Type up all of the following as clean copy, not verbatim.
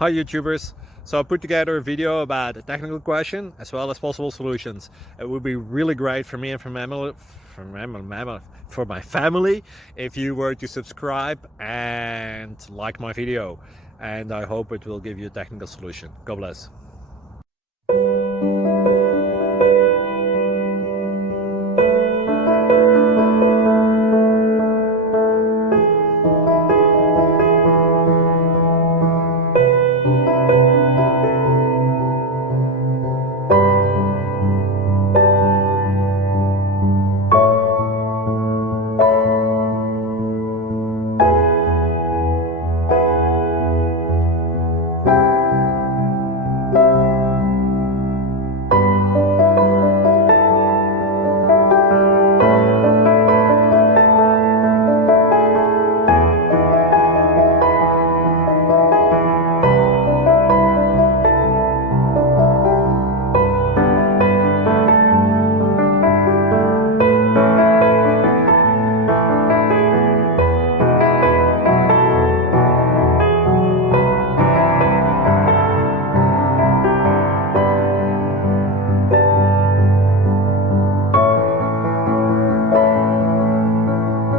Hi YouTubers! So I put together a video about a technical question as well as possible solutions. It would be really great for me and for my family if you were to subscribe and like my video, and I hope it will give you a technical solution. God bless.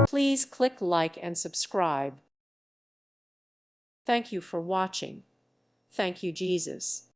Please click like and subscribe. Thank you for watching. Thank you, Jesus.